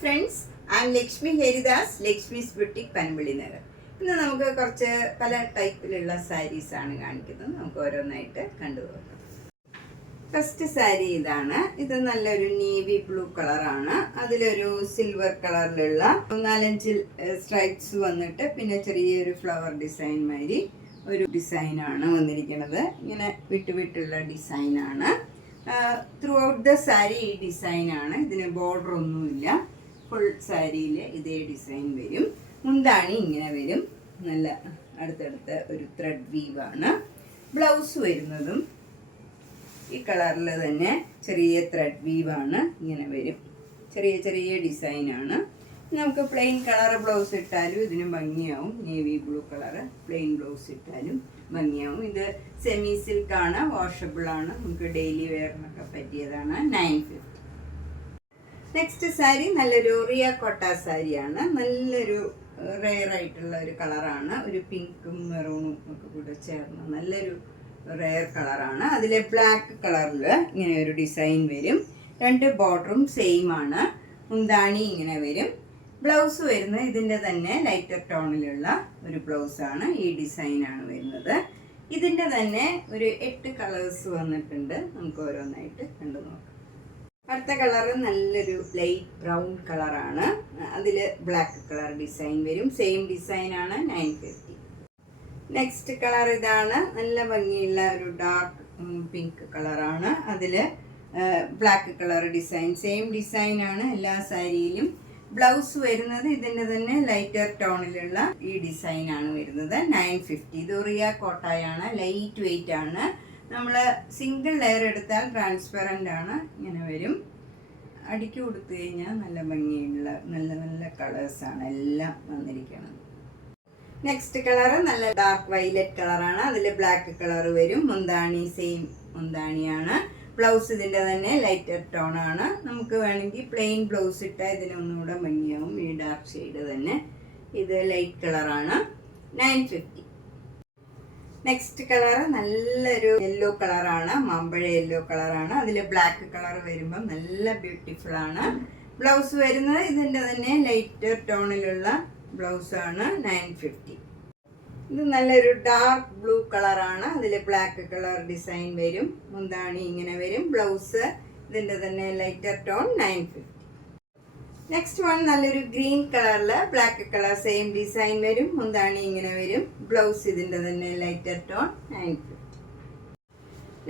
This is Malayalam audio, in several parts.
Friends, I M Lakshmi Haridas, Lakshmi's boutique Panampilly Nagar. ഇന്ന് നമുക്ക് കുറച്ച് പല ടൈപ്പിലുള്ള സാരീസ് ആണ് കാണിക്കുന്നത്. നമുക്ക് ഓരോന്നായിട്ട് കണ്ടുപോകാം. ഫസ്റ്റ് സാരി ഇതാണ്. ഇത് നല്ലൊരു നേവി ബ്ലൂ കളറാണ്. അതിലൊരു സിൽവർ കളറിലുള്ള 4-5 സ്ട്രൈപ്സ് വന്നിട്ട് പിന്നെ ചെറിയൊരു ഫ്ലവർ ഡിസൈൻ മാതിരി ഒരു ഡിസൈനാണ് വന്നിരിക്കുന്നത്. ഇങ്ങനെ വിട്ടുള്ള ഡിസൈനാണ്. ത്രൂ ഔട്ട് ദ സാരി ഈ ഡിസൈനാണ്. ഇതിന് ബോർഡർ ഒന്നുമില്ല. ഫുൾ സാരിയിൽ ഇതേ ഡിസൈൻ വരും. മുന്താണി ഇങ്ങനെ വരും. നല്ല അടുത്തടുത്ത ഒരു ത്രെഡ് വീവാണ്. ബ്ലൗസ് വരുന്നതും ഈ കളറിൽ തന്നെ ചെറിയ ത്രെഡ് വീവാണ്. ഇങ്ങനെ വരും. ചെറിയ ഡിസൈനാണ്. നമുക്ക് പ്ലെയിൻ കളർ ബ്ലൗസ് ഇട്ടാലും ഇതിന് ഭംഗിയാവും. Navy blue colour plain blouse ഇട്ടാലും ഭംഗിയാവും. ഇത് സെമി സിൽക്കാണ്, വാഷബിളാണ്, നമുക്ക് ഡെയിലി വെയറിനൊക്കെ പറ്റിയതാണ്. 950. നെക്സ്റ്റ് സാരി നല്ലൊരു റിയ കോട്ട സാരിയാണ്. നല്ലൊരു റെയർ ആയിട്ടുള്ള ഒരു കളറാണ്. ഒരു പിങ്കും മെറൂണും ഒക്കെ കൂടെ ചേർന്ന് നല്ലൊരു റെയർ കളറാണ്. അതിൽ ബ്ലാക്ക് കളറിൽ ഇങ്ങനെ ഒരു ഡിസൈൻ വരും. 2 ബോർഡറും സെയിം ആണ്. മുന്താണി ഇങ്ങനെ വരും. ബ്ലൗസ് വരുന്നത് ഇതിൻ്റെ തന്നെ ലൈറ്റർ ടോണിലുള്ള ഒരു ബ്ലൗസാണ്. ഈ ഡിസൈനാണ് വരുന്നത്. ഇതിൻ്റെ തന്നെ ഒരു 8 കളേഴ്സ് വന്നിട്ടുണ്ട്. നമുക്ക് ഓരോന്നായിട്ട് കണ്ടു നോക്കാം. അടുത്ത കളറ് നല്ലൊരു ലൈറ്റ് ബ്രൗൺ കളറാണ്. അതിൽ ബ്ലാക്ക് കളർ ഡിസൈൻ വരും. സെയിം ഡിസൈനാണ്. 950. നെക്സ്റ്റ് കളർ ഇതാണ്. നല്ല ഭംഗിയുള്ള ഒരു ഡാർക്ക് പിങ്ക് കളറാണ്. അതിൽ ബ്ലാക്ക് കളർ ഡിസൈൻ. സെയിം ഡിസൈനാണ് എല്ലാ സാരിയിലും. ബ്ലൗസ് വരുന്നത് ഇതിൻ്റെ തന്നെ ലൈറ്റർ ടോണിലുള്ള ഈ ഡിസൈനാണ് വരുന്നത്. 950. ഇത് റിയ കോട്ടായാണ്. ലൈറ്റ് വെയിറ്റ് ആണ്. നമ്മൾ സിംഗിൾ ലെയർ എടുത്താൽ ട്രാൻസ്പെറൻ്റ് ആണ്. ഇങ്ങനെ വരും. അടിക്ക് കൊടുത്തു കഴിഞ്ഞാൽ നല്ല ഭംഗിയുള്ള നല്ല കളേഴ്സാണ് എല്ലാം വന്നിരിക്കുന്നത്. നെക്സ്റ്റ് കളറ് നല്ല ഡാർക്ക് വൈലറ്റ് കളറാണ്. അതിൽ ബ്ലാക്ക് കളർ വരും. മുന്താണി സെയിം മുന്താണിയാണ്. ബ്ലൗസ് ഇതിൻ്റെ തന്നെ ലൈറ്റർ ടോണാണ്. നമുക്ക് വേണമെങ്കിൽ പ്ലെയിൻ ബ്ലൗസ് ഇട്ടാൽ ഇതിനൊന്നുകൂടെ ഭംഗിയാവും. ഈ ഡാർക്ക് ഷെയ്ഡ് തന്നെ. ഇത് ലൈറ്റ് കളറാണ്. 950. നെക്സ്റ്റ് കളർ നല്ലൊരു യെല്ലോ കളറാണ്. മാമ്പഴ യെല്ലോ കളറാണ്. അതിൽ ബ്ലാക്ക് കളർ വരുമ്പം നല്ല ബ്യൂട്ടിഫുൾ ആണ്. ബ്ലൗസ് വരുന്നത് ഇതിൻ്റെ തന്നെ ലൈറ്റർ ടോണിലുള്ള ബ്ലൗസാണ്. 950. ഇത് നല്ലൊരു ഡാർക്ക് ബ്ലൂ കളറാണ്. അതിൽ ബ്ലാക്ക് കളർ ഡിസൈൻ വരും. മുന്താണി ഇങ്ങനെ വരും. ബ്ലൗസ് ഇതിൻ്റെ തന്നെ ലൈറ്റർ ടോൺ. 950. നെക്സ്റ്റ് വൺ നല്ലൊരു ഗ്രീൻ കളറിൽ ബ്ലാക്ക് കളർ സെയിം ഡിസൈൻ വരും. മുന്താണി ഇങ്ങനെ വരും. ബ്ലൗസ് ഇതിൻ്റെ തന്നെ ലൈറ്റർ ടോൺ. 950.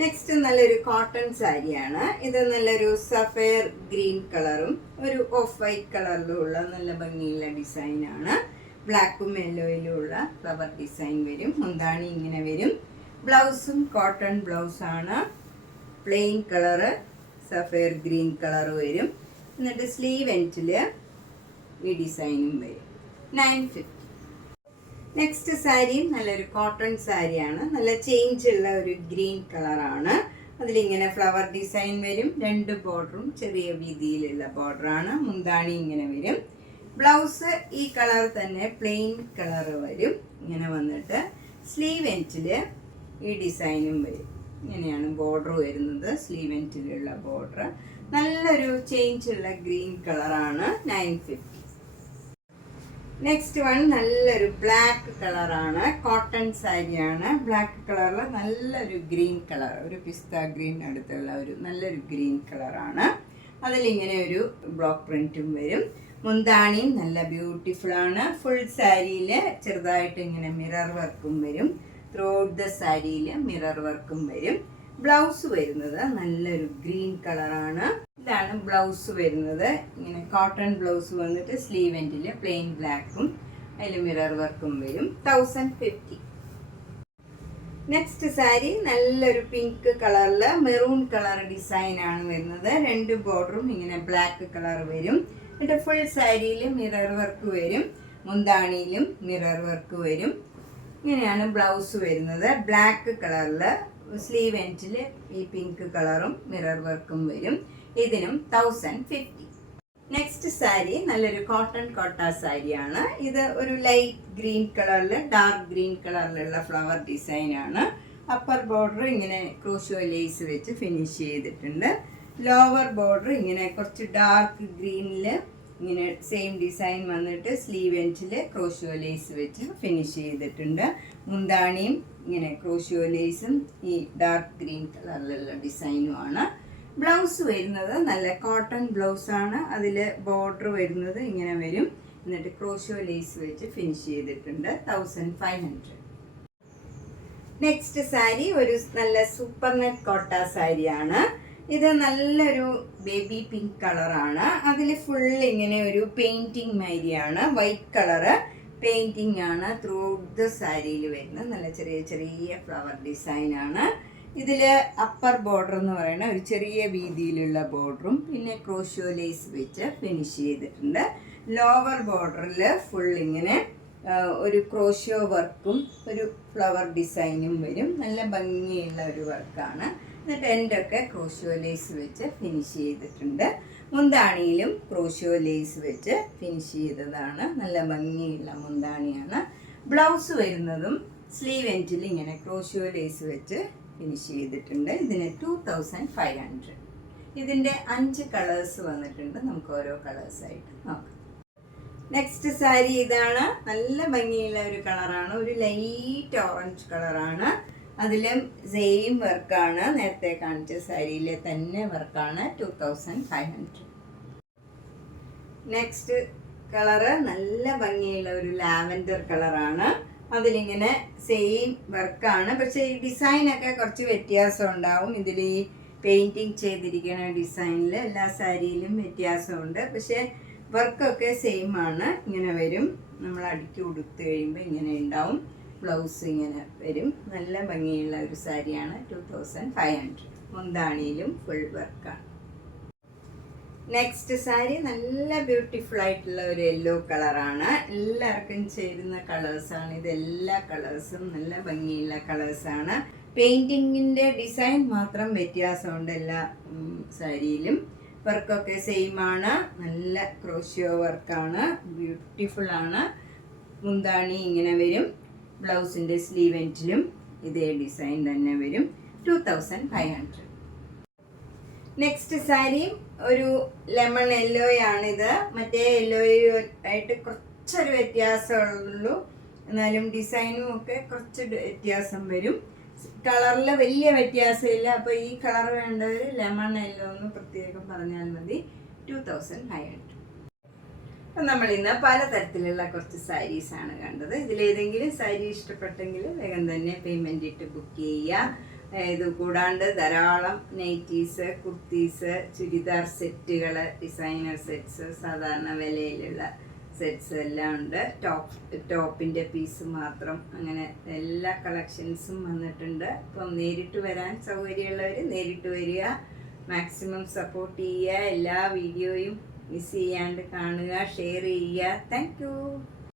നെക്സ്റ്റ് നല്ലൊരു കോട്ടൺ സാരിയാണ്. ഇത് നല്ലൊരു സഫയർ ഗ്രീൻ കളറും ഒരു ഓഫ് വൈറ്റ് കളറിലും ഉള്ള നല്ല ഭംഗിയുള്ള ഡിസൈനാണ്. ബ്ലാക്കും യെല്ലോയിലും ഉള്ള ഫ്ലവർ ഡിസൈൻ വരും. മുന്താണി ഇങ്ങനെ വരും. ബ്ലൗസും കോട്ടൺ ബ്ലൗസാണ്. Plain colour sapphire green colour വരും. എന്നിട്ട് സ്ലീവ് എൻഡിൽ ഈ ഡിസൈനും വരും. 950. നെക്സ്റ്റ് സാരിയും നല്ലൊരു കോട്ടൺ സാരിയാണ്. നല്ല ചേഞ്ച് ഉള്ള ഒരു ഗ്രീൻ കളറാണ്. അതിലിങ്ങനെ ഫ്ലവർ ഡിസൈൻ വരും. 2 ബോർഡറും ചെറിയ വീതിയിലുള്ള ബോർഡറാണ്. മുന്താണി ഇങ്ങനെ വരും. ബ്ലൗസ് ഈ കളർ തന്നെ പ്ലെയിൻ കളർ വരും. ഇങ്ങനെ വന്നിട്ട് സ്ലീവ് എൻഡിൽ ഈ ഡിസൈനും വരും. ഇങ്ങനെയാണ് ബോർഡർ വരുന്നത്. സ്ലീവ് എൻഡിലുള്ള ബോർഡർ നല്ലൊരു ചേഞ്ച് ഉള്ള ഗ്രീൻ കളറാണ്. 950. നെക്സ്റ്റ് വൺ നല്ലൊരു ബ്ലാക്ക് കളറാണ്. കോട്ടൺ സാരിയാണ്. ബ്ലാക്ക് കളറിൽ നല്ലൊരു ഗ്രീൻ കളർ, ഒരു പിസ്ത ഗ്രീൻ അടുത്തുള്ള ഒരു നല്ലൊരു ഗ്രീൻ കളറാണ്. അതിലിങ്ങനെ ഒരു ബ്ലോക്ക് പ്രിന്റും വരും. മുന്താണിയും നല്ല ബ്യൂട്ടിഫുൾ ആണ്. ഫുൾ സാരിയിൽ ചെറുതായിട്ട് ഇങ്ങനെ മിറർ വർക്കും വരും. ത്രൂ ഔട്ട് ദ സാരിയിൽ മിറർ വർക്കും വരും. ബ്ലൗസ് വരുന്നത് നല്ലൊരു ഗ്രീൻ കളറാണ്. ഇതാണ് ബ്ലൗസ് വരുന്നത്. ഇങ്ങനെ കോട്ടൺ ബ്ലൗസ് വന്നിട്ട് സ്ലീവ് എൻഡിൽ പ്ലെയിൻ ബ്ലാക്കും അതിൽ മിറർ വർക്കും വരും. 1050. നെക്സ്റ്റ് സാരി നല്ലൊരു പിങ്ക് കളറിൽ മെറൂൺ കളർ ഡിസൈനാണ് വരുന്നത്. 2 ബോർഡറും ഇങ്ങനെ ബ്ലാക്ക് കളർ വരും. എന്നിട്ട് ഫുൾ സാരിയിൽ മിറർ വർക്ക് വരും. മുന്താണിയിലും മിറർ വർക്ക് വരും. ഇങ്ങനെയാണ് ബ്ലൗസ് വരുന്നത്. ബ്ലാക്ക് കളറിൽ സ്ലീവ് എൻഡിൽ ഈ പിങ്ക് കളറും മിറർ വർക്കും വരും. ഇതിനും 1050. നെക്സ്റ്റ് സാരി നല്ലൊരു കോട്ടൺ കോട്ട സാരിയാണ്. ഇത് ഒരു ലൈറ്റ് ഗ്രീൻ കളറിൽ ഡാർക്ക് ഗ്രീൻ കളറിലുള്ള ഫ്ലവർ ഡിസൈനാണ്. അപ്പർ ബോർഡർ ഇങ്ങനെ ക്രോഷോ ലേസ് വെച്ച് ഫിനിഷ് ചെയ്തിട്ടുണ്ട്. ലോവർ ബോർഡർ ഇങ്ങനെ കുറച്ച് ഡാർക്ക് ഗ്രീനിൽ ഇങ്ങനെ സെയിം ഡിസൈൻ വന്നിട്ട് സ്ലീവ് എൻഡിൽ ക്രോഷ്യോ ലേസ് വെച്ച് ഫിനിഷ് ചെയ്തിട്ടുണ്ട്. മുന്താണിയും ഇങ്ങനെ ക്രോഷ്യോ ലേസും ഈ ഡാർക്ക് ഗ്രീൻ കളറിലുള്ള ഡിസൈനുമാണ്. ബ്ലൗസ് വരുന്നത് നല്ല കോട്ടൺ ബ്ലൗസാണ്. അതിൽ ബോർഡർ വരുന്നത് ഇങ്ങനെ വരും. എന്നിട്ട് ക്രോഷ്യോ ലേസ് വെച്ച് ഫിനിഷ് ചെയ്തിട്ടുണ്ട്. 1500. നെക്സ്റ്റ് സാരി ഒരു നല്ല സൂപ്പർ നെറ്റ് കോട്ട സാരിയാണ്. ഇത് നല്ലൊരു ബേബി പിങ്ക് കളറാണ്. അതിൽ ഫുൾ ഇങ്ങനെ ഒരു പെയിൻറ്റിങ് മാതിരിയാണ്. വൈറ്റ് കളറ് പെയിൻറ്റിങ് ആണ് ത്രൂ ഔട്ട് ദ സാരിയിൽ വരുന്നത്. നല്ല ചെറിയ ചെറിയ ഫ്ലവർ ഡിസൈനാണ്. ഇതിൽ അപ്പർ ബോർഡർ എന്ന് പറയുന്ന ഒരു ചെറിയ വീതിയിലുള്ള ബോർഡറും പിന്നെ ക്രോഷ്യോ ലേസ് വെച്ച് ഫിനിഷ് ചെയ്തിട്ടുണ്ട്. ലോവർ ബോർഡറിൽ ഫുൾ ഇങ്ങനെ ഒരു ക്രോഷ്യോ വർക്കും ഒരു ഫ്ലവർ ഡിസൈനും വരും. നല്ല ഭംഗിയുള്ള ഒരു വർക്കാണ്. എന്നിട്ട് എൻഡൊക്കെ ക്രോഷ്യോ ലേസ് വെച്ച് ഫിനിഷ് ചെയ്തിട്ടുണ്ട്. മുന്താണിയിലും ക്രോഷ്യോ ലേസ് വെച്ച് ഫിനിഷ് ചെയ്തതാണ്. നല്ല ഭംഗിയുള്ള മുന്താണിയാണ്. ബ്ലൗസ് വരുന്നതും സ്ലീവ് എൻഡിൽ ഇങ്ങനെ ക്രോഷ്യോ ലേസ് വെച്ച് ഫിനിഷ് ചെയ്തിട്ടുണ്ട്. ഇതിന് 2500. ഇതിൻ്റെ 5 കളേഴ്സ് വന്നിട്ടുണ്ട്. നമുക്ക് ഓരോ കളേഴ്സായിട്ട് നോക്കാം. നെക്സ്റ്റ് സാരി ഇതാണ്. നല്ല ഭംഗിയുള്ള ഒരു കളറാണ്. ഒരു ലൈറ്റ് ഓറഞ്ച് കളറാണ്. അതിലും സെയിം വർക്കാണ്. നേരത്തെ കാണിച്ച സാരിയിലെ തന്നെ വർക്കാണ്. 2500. നെക്സ്റ്റ് കളറ് നല്ല ഭംഗിയുള്ള ഒരു ലാവൻഡർ കളറാണ്. അതിലിങ്ങനെ സെയിം വർക്കാണ്. പക്ഷേ ഈ ഡിസൈനൊക്കെ കുറച്ച് വ്യത്യാസം ഉണ്ടാവും. ഇതിൽ ഈ പെയിൻറ്റിങ് ചെയ്തിരിക്കുന്ന ഡിസൈനിൽ എല്ലാ സാരിയിലും വ്യത്യാസമുണ്ട്. പക്ഷേ വർക്കൊക്കെ സെയിം ആണ്. ഇങ്ങനെ വരും. നമ്മൾ അടുക്കി ഉടുത്ത് കഴിയുമ്പോൾ ഇങ്ങനെ ഉണ്ടാവും. ബ്ലൗസ് ഇങ്ങനെ വരും. നല്ല ഭംഗിയുള്ള ഒരു സാരിയാണ്. 2500. മുന്താണിയിലും ഫുൾ വർക്കാണ്. നെക്സ്റ്റ് സാരി നല്ല ബ്യൂട്ടിഫുൾ ആയിട്ടുള്ള ഒരു യെല്ലോ കളറാണ്. എല്ലാവർക്കും ചേരുന്ന കളേഴ്സാണ്. ഇത് എല്ലാ കളേഴ്സും നല്ല ഭംഗിയുള്ള കളേഴ്സാണ്. പെയിൻറ്റിങ്ങിൻ്റെ ഡിസൈൻ മാത്രം വ്യത്യാസമുണ്ട് എല്ലാ സാരിയിലും. വർക്കൊക്കെ സെയിം ആണ്. നല്ല ക്രോഷ്യോ വർക്കാണ്. ബ്യൂട്ടിഫുൾ ആണ്. മുന്താണി ഇങ്ങനെ വരും. ബ്ലൗസിൻ്റെ സ്ലീവ് എൻഡിലും ഇതേ ഡിസൈൻ തന്നെ വരും. 2500. നെക്സ്റ്റ് സാരിയും ഒരു ലെമൺ യെല്ലോയാണിത്. മറ്റേ യെല്ലോയായിട്ട് കുറച്ചൊരു വ്യത്യാസമുള്ളൂ. എന്നാലും ഡിസൈനും ഒക്കെ കുറച്ച് വ്യത്യാസം വരും. കളറിൽ വലിയ വ്യത്യാസമില്ല. അപ്പോൾ ഈ കളർ വേണ്ടവർ ലെമൺ യെല്ലോ എന്ന് പ്രത്യേകം പറഞ്ഞാൽ മതി. 2500. അപ്പം നമ്മളിന്ന് പലതരത്തിലുള്ള കുറച്ച് സാരീസാണ് കണ്ടത്. ഇതിലേതെങ്കിലും സാരി ഇഷ്ടപ്പെട്ടെങ്കിൽ വേഗം തന്നെ പേയ്മെൻ്റ് ഇട്ട് ബുക്ക് ചെയ്യുക. ഇത് കൂടാണ്ട് ധാരാളം നൈറ്റീസ്, കുർത്തീസ്, ചുരിദാർ സെറ്റുകൾ, ഡിസൈനർ സെറ്റ്സ്, സാധാരണ വിലയിലുള്ള സെറ്റ്സ് എല്ലാം ഉണ്ട്. ടോപ്പിൻ്റെ പീസ് മാത്രം, അങ്ങനെ എല്ലാ കളക്ഷൻസും വന്നിട്ടുണ്ട്. അപ്പം നേരിട്ട് വരാൻ സൗകര്യമുള്ളവർ നേരിട്ട് വരിക. മാക്സിമം സപ്പോർട്ട് ചെയ്യുക. എല്ലാ വീഡിയോയും മിസ് ചെയ്യാണ്ട് കാണുക, ഷെയർ ചെയ്യുക. Thank you.